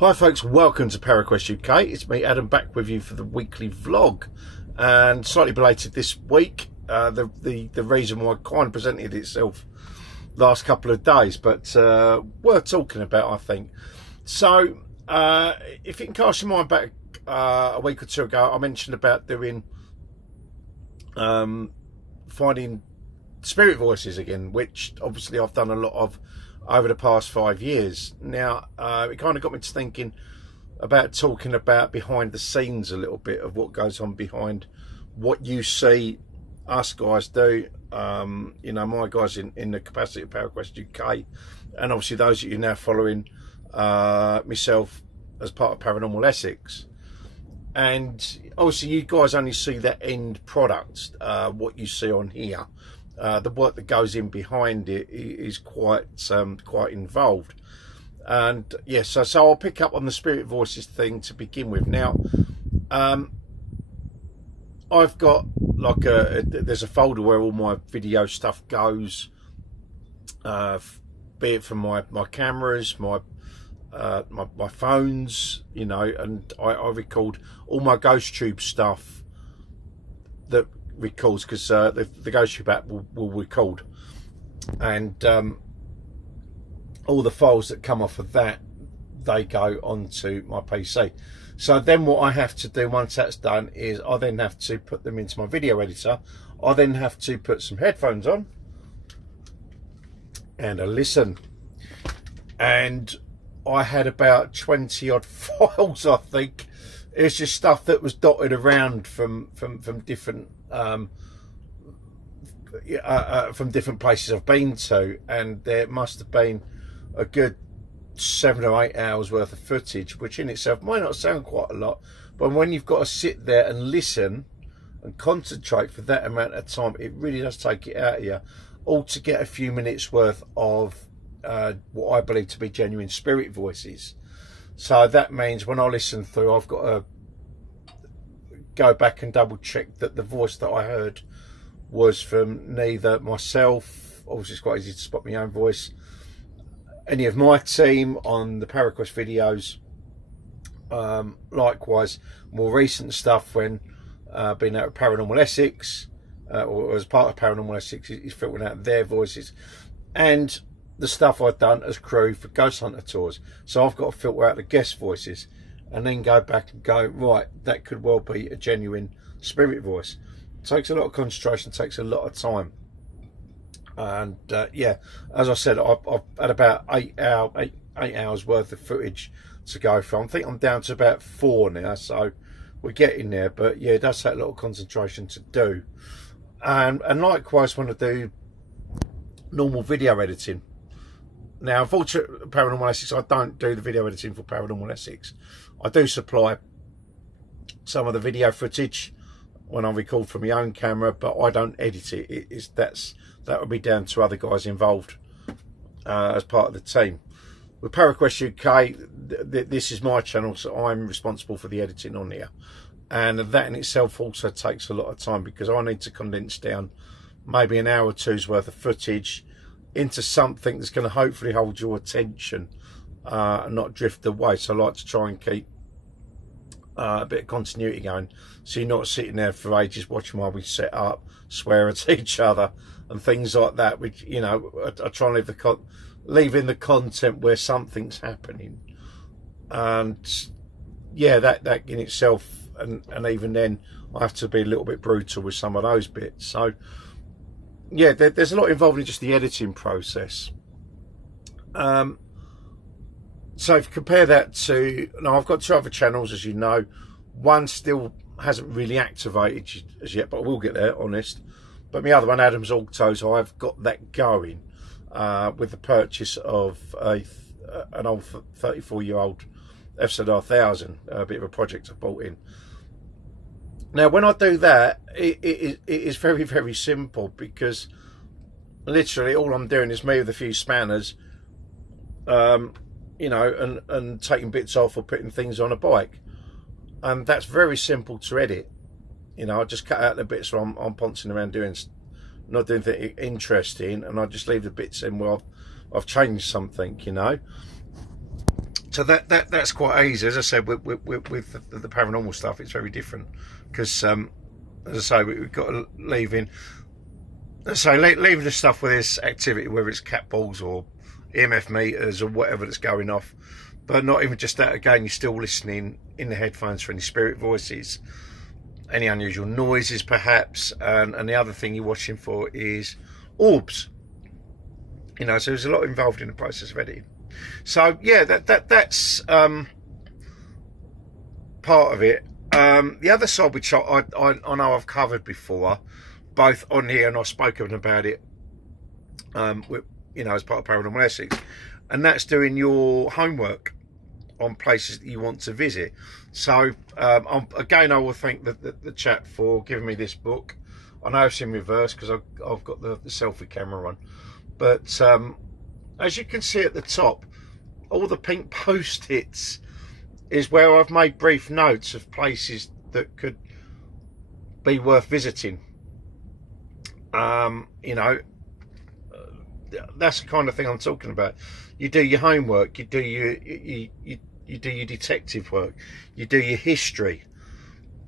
Hi folks, welcome to ParaQuest UK. It's me, Adam, back with you for the weekly vlog, and slightly belated this week. The reason why kind of presented itself last couple of days, but worth talking about, I think. So, if you can cast your mind back a week or two ago, I mentioned about doing finding spirit voices again, which obviously I've done a lot of over the past 5 years. Now, it kind of got me to thinking about talking about behind the scenes a little bit of what goes on behind what you see us guys do. You know, my guys in the capacity of ParaQuest UK, and obviously those that you're now following myself as part of Paranormal Essex. And obviously you guys only see that end product, what you see on here. The work that goes in behind it is quite involved. And yes, so I'll pick up on the spirit voices thing to begin with. Now, I've got like there's a folder where all my video stuff goes, be it from my cameras, my phones, you know, and I record all my ghost tube stuff that records, because the ghost tube app will record, and all the files that come off of that, they go onto my PC. So then what I have to do once that's done is I then have to put them into my video editor. I then have to put some headphones on and a listen, and I had about 20 odd files, I think. It's just stuff that was dotted around from different from different places I've been to, and there must have been a good 7 or 8 hours worth of footage, which in itself might not sound quite a lot, but when you've got to sit there and listen and concentrate for that amount of time, it really does take it out of you, all to get a few minutes worth of what I believe to be genuine spirit voices. So that means when I listen through, I've got to go back and double check that the voice that I heard was from neither myself, obviously it's quite easy to spot my own voice, any of my team on the ParaQuest videos. Likewise, more recent stuff when being out of Paranormal Essex, or as part of Paranormal Essex, is filtering out their voices, and the stuff I've done as crew for Ghost Hunter tours. So I've got to filter out the guest voices and then go back and go, right, that could well be a genuine spirit voice. It takes a lot of concentration, takes a lot of time. And yeah, as I said, I've had about 8 hours worth of footage to go from. I think I'm down to about 4 now, so we're getting there. But yeah, it does take a lot of concentration to do. And likewise when I do normal video editing. Now, unfortunately, Paranormal Essex, I don't do the video editing for Paranormal Essex. I do supply some of the video footage when I record from my own camera, but I don't edit it. That would be down to other guys involved as part of the team. With ParaQuest UK, this is my channel, so I'm responsible for the editing on here. And that in itself also takes a lot of time, because I need to condense down maybe an hour or two's worth of footage into something that's going to hopefully hold your attention and not drift away. So I like to try and keep a bit of continuity going, so you're not sitting there for ages watching while we set up, swear at each other and things like that, which, you know, I try and leave in the content where something's happening. And yeah, that in itself, and even then I have to be a little bit brutal with some of those bits. So yeah, there's a lot involved in just the editing process. So if you compare that to, now I've got 2 other channels, as you know. One still hasn't really activated as yet, but I will get there, honest. But my other one, Adam's Autos, I've got that going with the purchase of an old 34-year-old FZR 1000, a bit of a project I bought in. Now, when I do that, it is very, very simple, because literally all I'm doing is me with a few spanners, you know, and taking bits off or putting things on a bike. And that's very simple to edit. You know, I just cut out the bits where I'm poncing around doing, not doing anything interesting, and I just leave the bits in where I've changed something, you know. So that's quite easy. As I said, with the paranormal stuff, it's very different because, as I say, we've got to leave in. So leaving the stuff with this activity, whether it's cat balls or EMF meters or whatever that's going off, but not even just that. Again, you're still listening in the headphones for any spirit voices, any unusual noises, perhaps, and the other thing you're watching for is orbs. You know, so there's a lot involved in the process of editing. So yeah, that's part of it. The other side, which I know I've covered before, both on here and I've spoken about it, you know, as part of Paranormal Essex, and that's doing your homework on places that you want to visit. So again, I will thank the chat for giving me this book. I know it's in reverse because I've got the selfie camera on, but as you can see at the top, all the pink post-its is where I've made brief notes of places that could be worth visiting. You know, that's the kind of thing I'm talking about. You do your homework, you do you do your detective work, you do your history.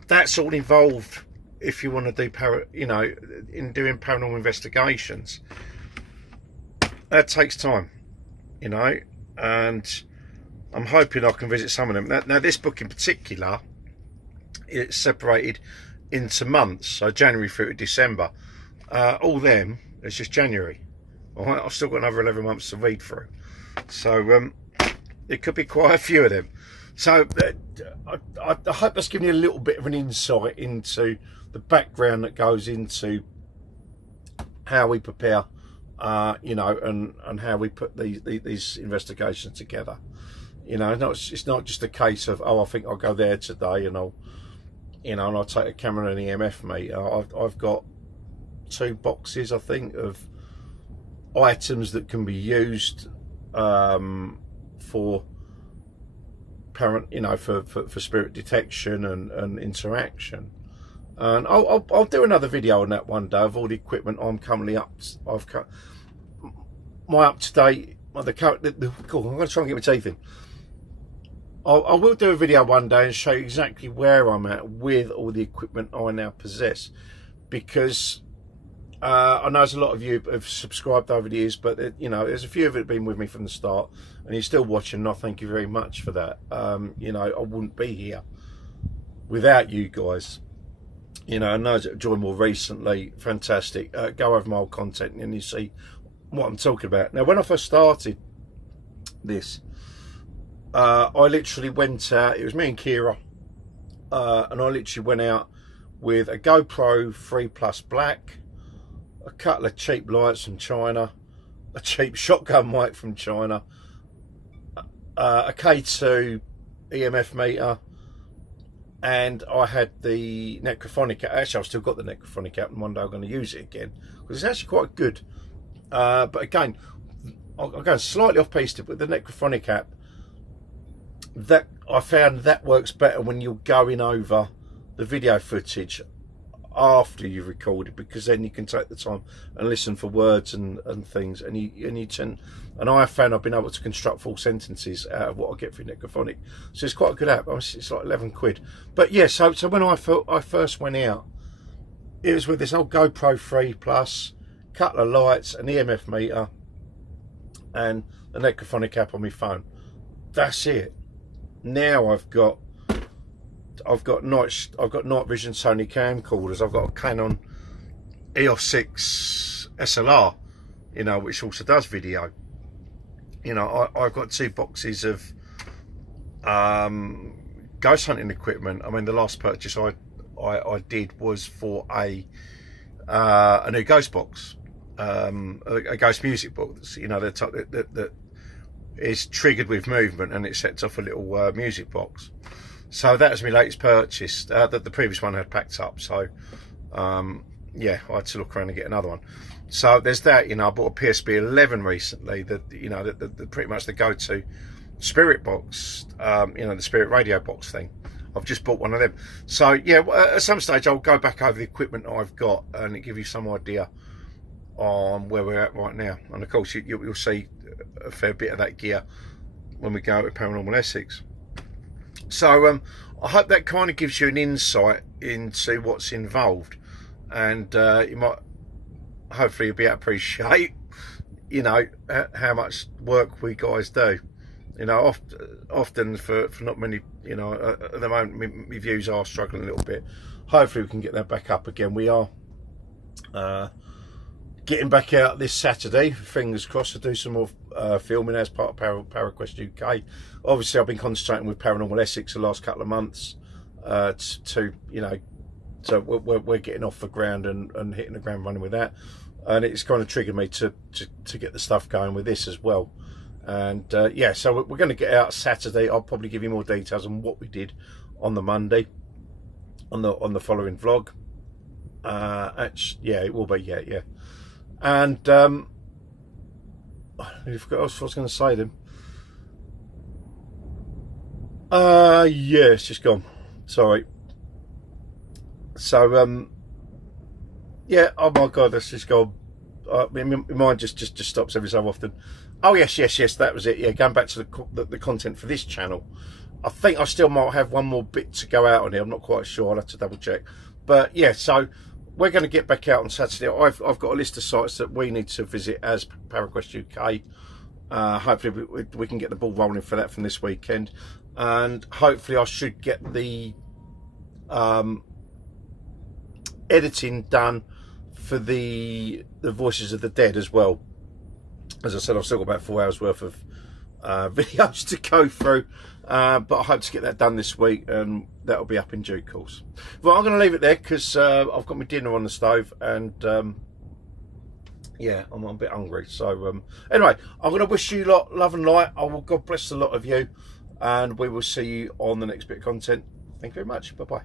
That's all involved if you want to do you know, in doing paranormal investigations. That takes time, you know, and I'm hoping I can visit some of them. Now this book in particular, it's separated into months, so January through to December. All them, it's just January. All right, I've still got another 11 months to read through, so it could be quite a few of them. So I hope that's given you a little bit of an insight into the background that goes into how we prepare, you know, and how we put these investigations together. You know, it's not just a case of, oh, I think I'll go there today and I'll, you know, and I'll take a camera and an EMF meter. I've got 2 boxes, I think, of items that can be used for you know, for spirit detection and interaction. And I'll do another video on that one day of all the equipment I'm currently my up to date. Cool, I'm going to try and get my teeth in. I will do a video one day and show you exactly where I'm at with all the equipment I now possess, because I know there's a lot of you have subscribed over the years, but you know, there's a few of you that have been with me from the start, and you're still watching, and I thank you very much for that. You know, I wouldn't be here without you guys. You know, and those that have joined more recently, fantastic. Go over my old content and you see what I'm talking about. Now, when I first started this, I literally went out, it was me and Kira, and I literally went out with a GoPro 3 Plus Black, a couple of cheap lights from China, a cheap shotgun mic from China, a K2 EMF meter, and I had the Necrophonic. Actually, I've still got the Necrophonic out, and one day I'm going to use it again because it's actually quite good. But again, I'm going slightly off piste with the Necrophonic app. That I found that works better when you're going over the video footage after you've recorded, because then you can take the time and listen for words and things, and you tend, and I have found I've been able to construct full sentences out of what I get through Necrophonic. So it's quite a good app. It's like 11 quid. But yeah, so when I first went out, it was with this old GoPro 3 Plus, couple of lights, an EMF meter, and the Necrophonic app on my phone. That's it. Now I've got night vision Sony camcorders. I've got a Canon EOS 6 SLR, you know, which also does video. You know, I've got 2 boxes of ghost hunting equipment. I mean, the last purchase I did was for a new ghost box, a ghost music box. You know, that is triggered with movement, and it sets off a little music box. So that was my latest purchase. The previous one had packed up, so yeah, I had to look around and get another one. So there's that. You know, I bought a PSB 11 recently. That, you know, the pretty much the go-to spirit box. You know, the spirit radio box thing. I've just bought one of them. So yeah, at some stage I'll go back over the equipment I've got and give you some idea on where we're at right now. And of course you'll see a fair bit of that gear when we go out with Paranormal Essex. So I hope that kind of gives you an insight into what's involved, and you might, hopefully you'll be able to appreciate, you know, how much work we guys do. You know, often for not many, you know, at the moment my views are struggling a little bit. Hopefully we can get that back up again. We are getting back out this Saturday, fingers crossed, to do some more filming as part of ParaQuest UK. Obviously I've been concentrating with Paranormal Essex the last couple of months to you know, so we're getting off the ground and hitting the ground running with that, and it's kind of triggered me to get the stuff going with this as well. And yeah, so we're going to get out Saturday. I'll probably give you more details on what we did on the Monday on the following vlog. Yeah, it will be, yeah. And I forgot what else I was going to say then. Yeah, it's just gone. Sorry. So yeah, oh my god, that's just gone. My mind just stops every so often. Oh yes, that was it. Yeah, going back to the content for this channel, I think I still might have one more bit to go out on here. I'm not quite sure. I'll have to double check. But yeah, so we're going to get back out on Saturday. I've got a list of sites that we need to visit as ParaQuest UK. Hopefully we can get the ball rolling for that from this weekend, and hopefully I should get the editing done for the Voices of the Dead as well. As I said, I've still got about 4 hours worth of videos to go through, but I hope to get that done this week, and that'll be up in due course. Well, I'm going to leave it there because I've got my dinner on the stove, and yeah, I'm a bit hungry. So anyway, I'm going to wish you lot love and light. God bless a lot of you, and we will see you on the next bit of content. Thank you very much. Bye bye.